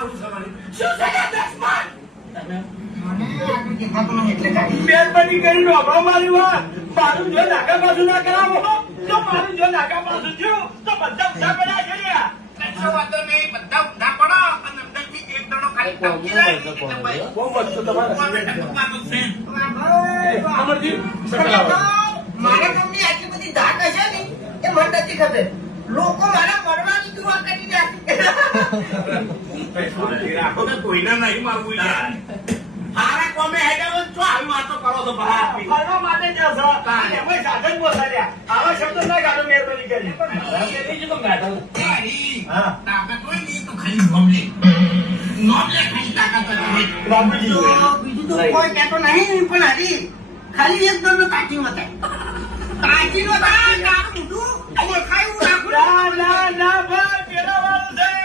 તમારું સવારી શું છે દુશ્મન મહેરબાની કરીને નોકરો મારી વાત મારું જો નાકા પાછું ના કરાવો તો મારું જો નાકા પાછું થયું તો બધા ઉઠા પડ્યા કર્યા કશો વાંધો નહીં બધા ઊંધા પડો અને અંદરથી એક દડો ખાલી ટપકી જાય એટલે ભાઈ બહુ મસ્ત તમારે ટપકવાનું છે અમરજી મારા ગામની આટલી બધી ધાક હશે ને એ મને નથી ખબર લોકો મારા મળવાની દુઆ કરી રાખો કે કોઈને નહીં મારવું યાર હારા કોમે હેડાવો છો આવી વાતો કરો છો ભાઈ ફરવા માટે જાવ છો એમાં સાધન બોલાડ્યા આવા શબ્દ ના ગાડો મહેરબાની કરી હા. તાકાત હોય ને તો ખાલી નોમલે ખાલી તાકાત હોય બાબુજી બીજું તો કોઈ કહેતો નહીં પણ હરી ખાલી એક દોડનો તાકી વતાય તાકી વતાય તારું મોઢું ઓળખાયું રાખું ના ના ના ભાઈ પેલા વાળું છે